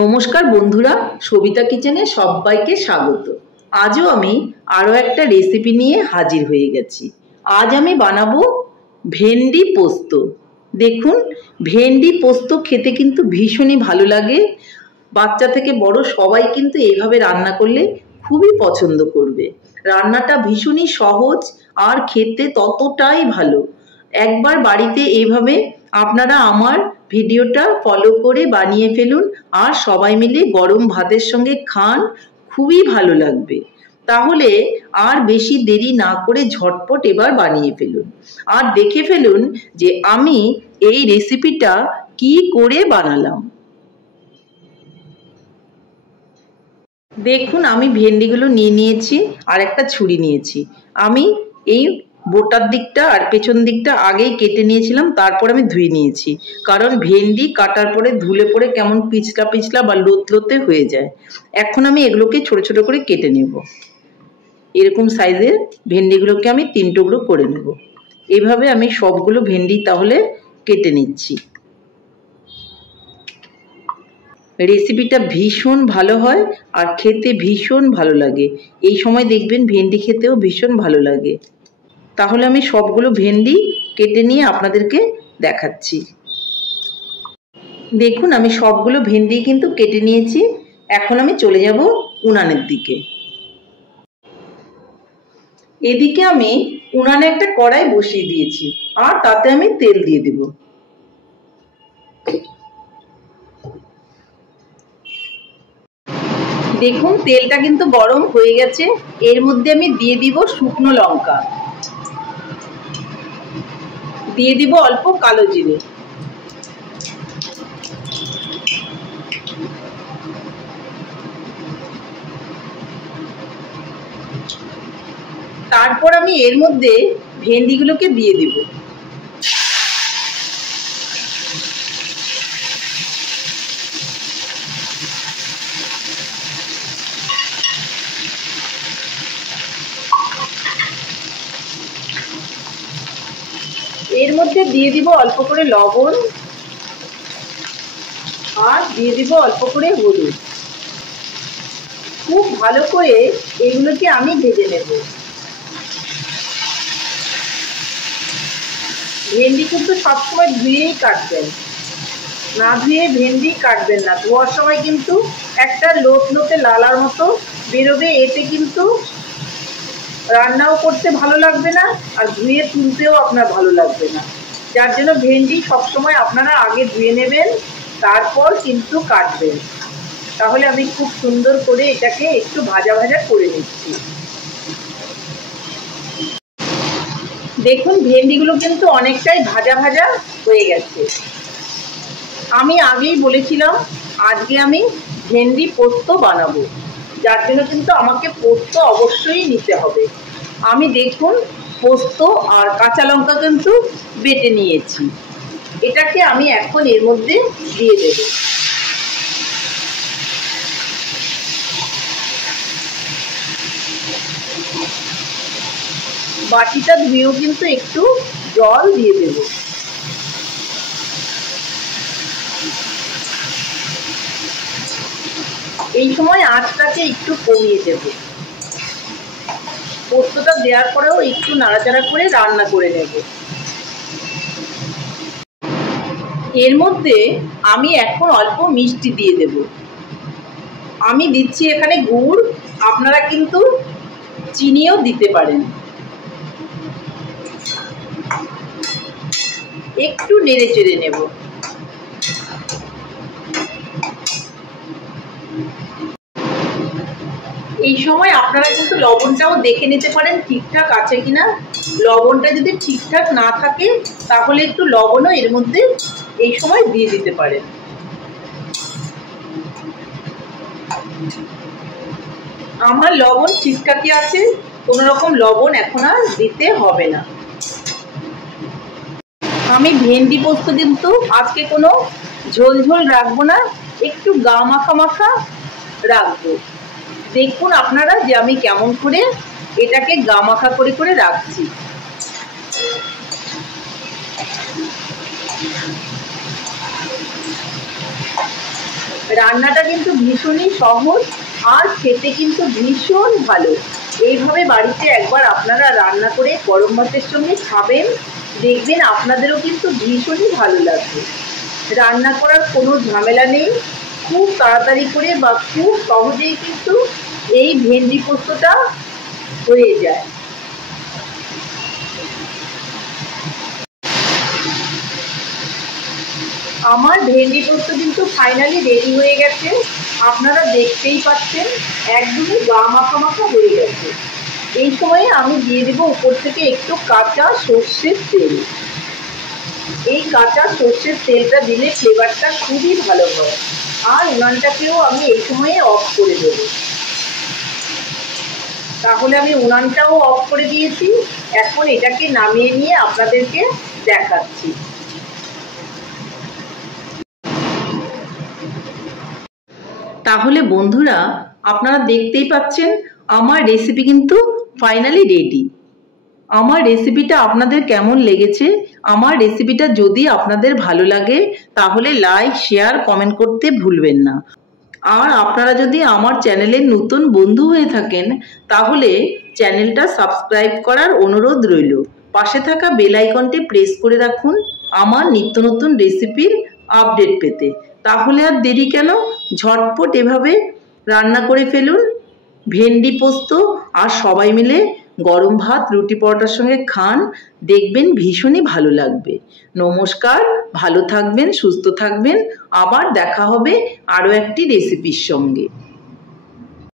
নমস্কার বন্ধুরা, সবিতা কিচেনে সবাইকে স্বাগত। আজও আমি আরও একটা রেসিপি নিয়ে হাজির হয়ে গেছি। আজ আমি বানাবো ভেন্ডি পোস্ত। দেখুন, ভেন্ডি পোস্ত খেতে কিন্তু ভীষণই ভালো লাগে। বাচ্চা থেকে বড় সবাই কিন্তু এইভাবে রান্না করলে খুবই পছন্দ করবে। রান্নাটা ভীষণই সহজ আর খেতে ততটাই ভালো। একবার বাড়িতে এইভাবে আপনারা আমার ভিডিওটা ফলো করে বানিয়ে ফেলুন আর সবাই মিলে গরম ভাতের সঙ্গে খান, খুবই ভালো লাগবে। তাহলে আর বেশি দেরি না করে ঝটপট এবার বানিয়ে ফেলুন আর দেখে ফেলুন যে আমি এই রেসিপিটা কি করে বানালাম। দেখুন, আমি ভেন্ডিগুলো নিয়ে নিয়েছি আর একটা ছুরি নিয়েছি। আমি এই বোটার দিকটা আর পেছন দিকটা আগেই কেটে নিয়েছিলাম, তারপর আমি ধুয়ে নিয়েছি। কারণ ভেন্ডি কাটার পরে ধুলে পরে কেমন পিছলা পিছলা বা লোতলোতে হয়ে যায়। এখন আমি এগুলোকে ছোট ছোট করে কেটে নেব। এরকম সাইজের ভেন্ডিগুলোকে আমি 3 টুকরো করে নেব। এভাবে আমি সবগুলো ভেন্ডি তাহলে কেটে নিচ্ছি। রেসিপিটা ভীষণ ভালো হয় আর খেতে ভীষণ ভালো লাগে। এই সময় দেখবেন ভেন্ডি খেতেও ভীষণ ভালো লাগে। তাহলে আমি সবগুলো ভেন্ডি কেটে নিয়ে আপনাদেরকে দেখাচ্ছি। দেখুন, আমি সবগুলো ভেন্ডি কিন্তু কেটে নিয়েছি। এখন আমি চলে যাব উনানের দিকে। এদিকে আমি উনানে একটা কড়াই বসিয়ে দিয়েছি আর তাতে আমি তেল দিয়ে দেব। দেখুন, তেলটা কিন্তু গরম হয়ে গেছে। এর মধ্যে আমি দিয়ে দিব শুকনো লঙ্কা, দিয়ে দিব অল্প কালো জিরে, তারপর আমি এর মধ্যে ভেন্ডিগুলোকে দিয়ে দিব। এর মধ্যে দিয়ে দিব অল্প করে লবণ আর দিয়ে দিব অল্প করে হলুদ। খুব ভালো করে এগুলোকে আমি ভেজে নেব। ভেন্ডি কিন্তু সবসময় ধুয়েই কাটবেন, না ধুয়ে ভেন্ডি কাটবেন না। ধোয়ার সময় কিন্তু একটা লোতে লালার মতো বেরোবে, এতে কিন্তু রান্নাও করতে ভালো লাগবে না আর ধুয়ে তুলতেও আপনার ভালো লাগবে না। যার জন্য ভেন্ডি সবসময় আপনারা আগে ধুয়ে নেবেন, তারপর কিন্তু কাটবেন। তাহলে আমি খুব সুন্দর করে এটাকে একটু ভাজা ভাজা করে নিচ্ছি। দেখুন, ভেন্ডিগুলো কিন্তু অনেকটাই ভাজা ভাজা হয়ে গেছে। আমি আগেই বলেছিলাম আজকে আমি ভেন্ডি পোস্ত বানাবো, যার জন্য কিন্তু আমাকে পোস্ত অবশ্যই নিতে হবে। আমি দেখুন পোস্ত আর কাঁচা লঙ্কা কিন্তু বেটে নিয়েছি। এটাকে আমি এখন এর মধ্যে দিয়ে দেব। বাটিটা ধুয়েও কিন্তু একটু জল দিয়ে দেব। এই সময় আঁচটাকে একটু কমিয়ে দেব। পোস্তটা দেওয়ার পরেও একটু নাড়াচাড়া করে রান্না করে নেব। এর মধ্যে আমি এখন অল্প মিষ্টি দিয়ে দেব। আমি দিচ্ছি এখানে গুড়, আপনারা কিন্তু চিনিও দিতে পারেন। একটু নেড়ে চেড়ে নেব। এই সময় আপনারা কিন্তু লবণটাও দেখে নিতে পারেন ঠিকঠাক আছে কিনা। লবণটা যদি ঠিকঠাক না থাকে তাহলে একটু লবণও এর মধ্যে এই সময় দিয়ে দিতে পারেন। আমার লবণ ঠিকঠাকই আছে, কোনো রকম লবণ এখন আর দিতে হবে না। আমি ভেন্ডি পোস্ত কিন্তু আজকে কোনো ঝোল ঝোল রাখবো না, একটু গা মাখা মাখা রাখবো। দেখুন আপনারা যে আমি কেমন করে এটাকে গা মাখা করে করে রাখছি। রান্নাটা কিন্তু ভীষণই সহজ আর খেতে কিন্তু ভীষণ ভালো। এইভাবে বাড়িতে একবার আপনারা রান্না করে গরম ভাতের সঙ্গে খাবেন, দেখবেন আপনাদেরও কিন্তু ভীষণই ভালো লাগবে। রান্না করার কোনো ঝামেলা নেই, খুব তাড়াতাড়ি করে বা খুব সহজেই কিন্তু এই ভেন্ডি পোস্তটা হয়ে যায়। আমার ভেন্ডি পোস্ত কিন্তু ফাইনালি রেডি হয়ে গেছে, আপনারা দেখতেই পাচ্ছেন একদমই গা মাখা মাখা হয়ে গেছে। এই সময়ে আমি দিয়ে দেবো উপর থেকে একটু কাঁচা সর্ষের তেল। এই কাঁচা সর্ষের তেলটা দিলে ফ্লেভারটা খুবই ভালো হয়। আর উনানটাকেও আমি এই সময়ে অফ করে দেবো। তাহলে আমি উনানটাও অফ করে দিয়েছি। এখন এটাকে নামিয়ে নিয়ে আপনাদেরকে দেখাচ্ছি। তাহলে বন্ধুরা, আপনারা দেখতেই পাচ্ছেন আমার রেসিপি কিন্তু ফাইনালি রেডি। আমার রেসিপিটা আপনাদের কেমন লেগেছে? আমার রেসিপিটা যদি আপনাদের ভালো লাগে তাহলে লাইক, শেয়ার, কমেন্ট করতে ভুলবেন না। আর আপনারা যদি আমার চ্যানেলের নতুন বন্ধু হয়ে থাকেন তাহলে চ্যানেলটা সাবস্ক্রাইব করার অনুরোধ রইল। পাশে থাকা বেল আইকনটি প্রেস করে রাখুন আমার নিত্য নতুন রেসিপির আপডেট পেতে। তাহলে আর দেরি কেন, ঝটপট এভাবে রান্না করে ফেলুন ভেন্ডি পোস্ত, আর সবাই মিলে গরম ভাত, রুটি, পরোটার সঙ্গে খান, দেখবেন ভীষণই ভালো লাগবে। নমস্কার, ভালো থাকবেন, সুস্থ থাকবেন, আবার দেখা হবে আরও একটি রেসিপির সঙ্গে।